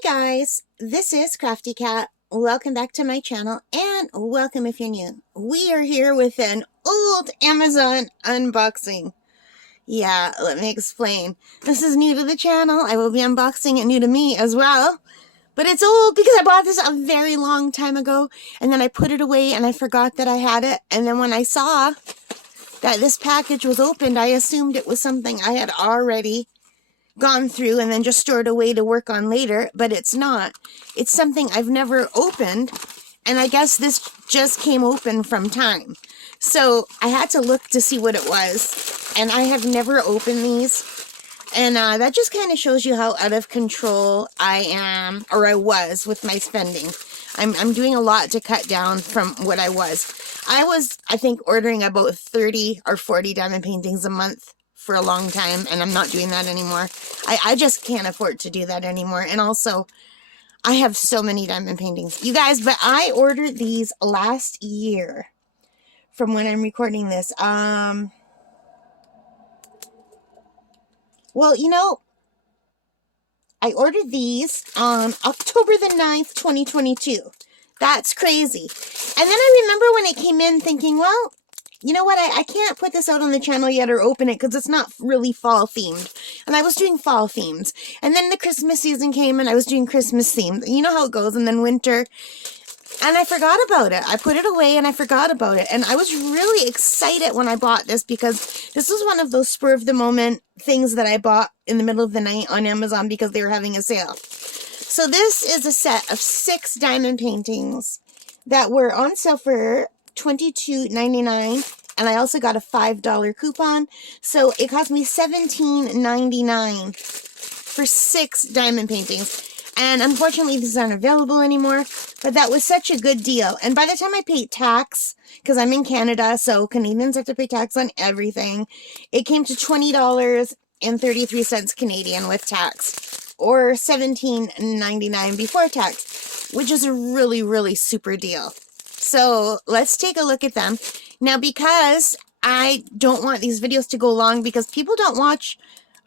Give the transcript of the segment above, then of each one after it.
Hi guys, this is Crafty Cat. Welcome back to my channel and welcome if you're new. We are here with an old Amazon unboxing. Yeah, let me explain. This is new to the channel. I will be unboxing it new to me as well. But it's old because I bought this a very long time ago and then I put it away and I forgot that I had it. And then when I saw that this package was opened, I assumed it was something I had already gone through and then just stored away to work on later, but it's not. It's something I've never opened, and I guess this just came open from time. So I had to look to see what it was, and I have never opened these, and that just kind of shows you how out of control I am, or I was, with my spending. I'm doing a lot to cut down from what I was. I think, ordering about 30 or 40 diamond paintings a month for a long time, and I'm not doing that anymore. I just can't afford to do that anymore. And also, I have so many diamond paintings. You guys, but I ordered these last year from when I'm recording this. Well, you know, I ordered these on October the 9th, 2022. That's crazy. And then I remember when it came in thinking, well, you know what, I can't put this out on the channel yet or open it because it's not really fall themed. And I was doing fall themes. And then the Christmas season came and I was doing Christmas themed. You know how it goes. And then winter. And I forgot about it. I put it away and I forgot about it. And I was really excited when I bought this because this was one of those spur of the moment things that I bought in the middle of the night on Amazon because they were having a sale. So this is a set of 6 diamond paintings that were on sale for $22.99, and I also got a $5 coupon, so it cost me $17.99 for 6 diamond paintings. And unfortunately these aren't available anymore, but that was such a good deal. And by the time I paid tax, because I'm in Canada, so Canadians have to pay tax on everything, it came to $20.33 Canadian with tax, or $17.99 before tax, which is a really, really super deal. So let's take a look at them. Now, because I don't want these videos to go long, because people don't watch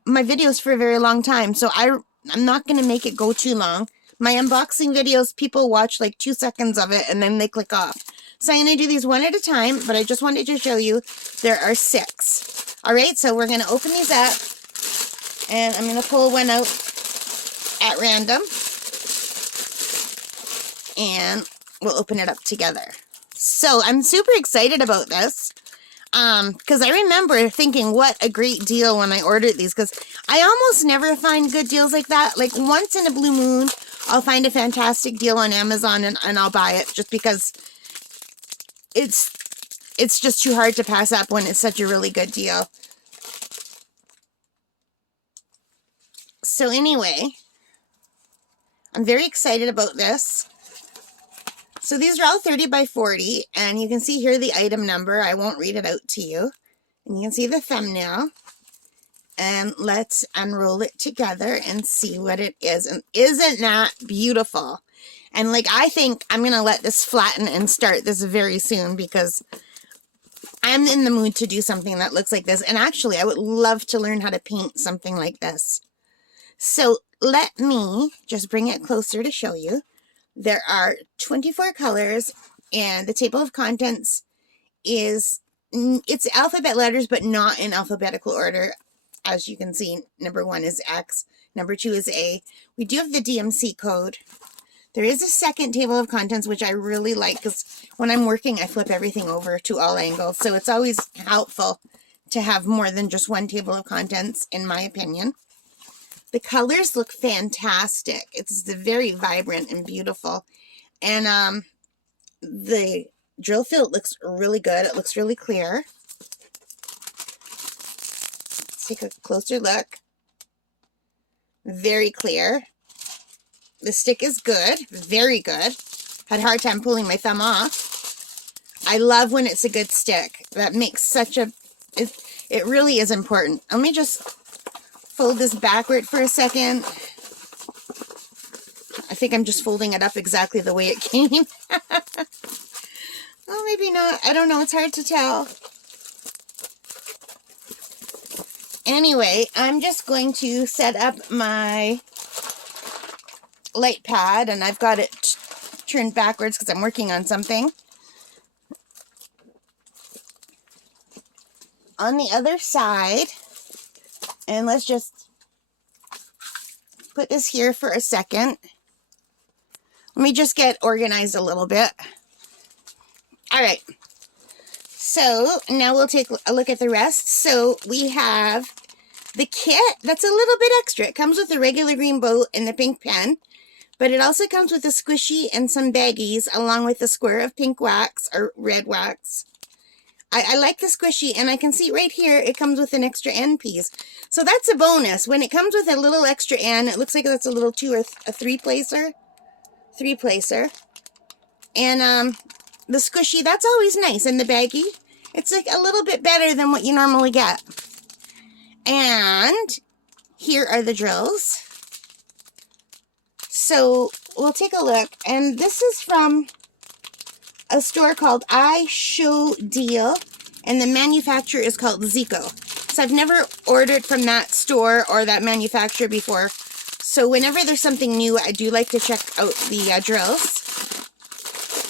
my videos for a very long time, so I'm not going to make it go too long. My unboxing videos, people watch like 2 seconds of it and then they click off. So I'm going to do these one at a time, but I just wanted to show you there are 6. Alright, so we're going to open these up, and I'm going to pull one out at random, and we'll open it up together. So I'm super excited about this because I remember thinking what a great deal when I ordered these, because I almost never find good deals like that. Like once in a blue moon I'll find a fantastic deal on Amazon and I'll buy it, just because it's just too hard to pass up when it's such a really good deal. So anyway, I'm very excited about this. So these are all 30 by 40, and you can see here the item number. I won't read it out to you. And you can see the thumbnail. And let's unroll it together and see what it is. And isn't that beautiful? And like, I think I'm going to let this flatten and start this very soon, because I'm in the mood to do something that looks like this. And actually, I would love to learn how to paint something like this. So let me just bring it closer to show you. There are 24 colors, and the table of contents is, it's alphabet letters, but not in alphabetical order. As you can see, number 1 is X, number 2 is A. We do have the DMC code. There is a second table of contents, which I really like, because when I'm working, I flip everything over to all angles. So it's always helpful to have more than just one table of contents, in my opinion. The colors look fantastic. It's very vibrant and beautiful. And the drill field looks really good. It looks really clear. Let's take a closer look. Very clear. The stick is good. Very good. Had a hard time pulling my thumb off. I love when it's a good stick. That makes such a... It really is important. Let me just fold this backward for a second. I think I'm just folding it up exactly the way it came. Oh, maybe not. I don't know. It's hard to tell. Anyway, I'm just going to set up my light pad, and I've got it turned backwards because I'm working on something. On the other side, and let's just put this here for a second. Let me just get organized a little bit. All right. So now we'll take a look at the rest. So we have the kit. That's a little bit extra. It comes with the regular green boat and the pink pen, but it also comes with a squishy and some baggies along with a square of pink wax or red wax. I like the squishy, and I can see right here it comes with an extra end piece. So that's a bonus. When it comes with a little extra end, it looks like that's a little 2 or a 3-placer. 3-placer. And the squishy, that's always nice. And the baggie, it's like a little bit better than what you normally get. And here are the drills. So we'll take a look. And this is from a store called iShowDeal, and the manufacturer is called Zico. So I've never ordered from that store or that manufacturer before. So whenever there's something new, I do like to check out the drills.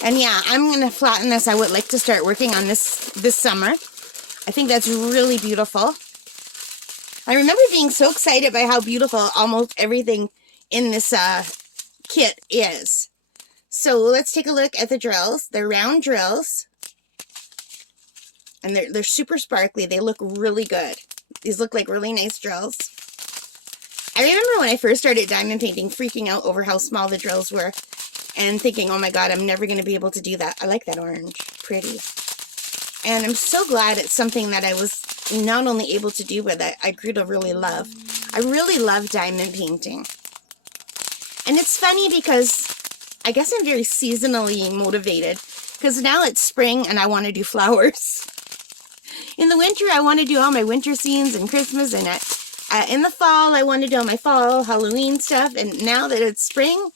And yeah, I'm going to flatten this. I would like to start working on this summer. I think that's really beautiful. I remember being so excited by how beautiful almost everything in this kit is. So let's take a look at the drills. They're round drills. And they're super sparkly. They look really good. These look like really nice drills. I remember when I first started diamond painting, freaking out over how small the drills were. And thinking, oh my god, I'm never going to be able to do that. I like that orange. Pretty. And I'm so glad it's something that I was not only able to do, but that I grew to really love. I really love diamond painting. And it's funny because I guess I'm very seasonally motivated. Because now it's spring and I want to do flowers. In the winter, I want to do all my winter scenes and Christmas. And in the fall, I want to do all my fall Halloween stuff. And now that it's spring,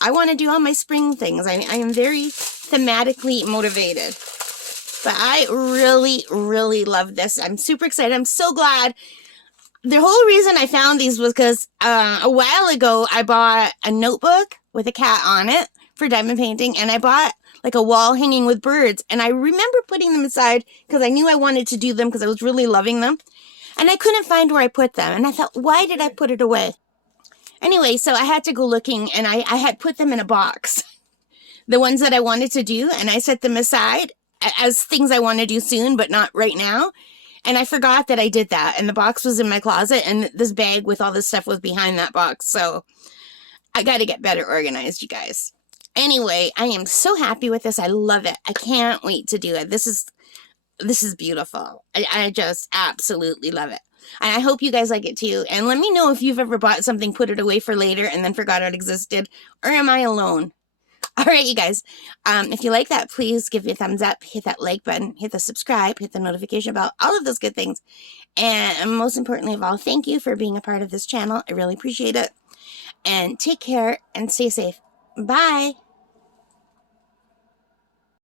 I want to do all my spring things. I am very thematically motivated. But I really, really love this. I'm super excited. I'm so glad. The whole reason I found these was because a while ago, I bought a notebook with a cat on it for diamond painting. And I bought like a wall hanging with birds. And I remember putting them aside because I knew I wanted to do them because I was really loving them. And I couldn't find where I put them. And I thought, why did I put it away? Anyway, so I had to go looking, and I had put them in a box. The ones that I wanted to do, and I set them aside as things I want to do soon, but not right now. And I forgot that I did that, and the box was in my closet, and this bag with all this stuff was behind that box. So I got to get better organized, you guys. Anyway, I am so happy with this. I love it. I can't wait to do it. This is beautiful. I just absolutely love it. And I hope you guys like it too. And let me know if you've ever bought something, put it away for later, and then forgot it existed. Or am I alone? All right, you guys. If you like that, please give me a thumbs up. Hit that like button. Hit the subscribe. Hit the notification bell. All of those good things. And most importantly of all, thank you for being a part of this channel. I really appreciate it. And take care and stay safe. Bye.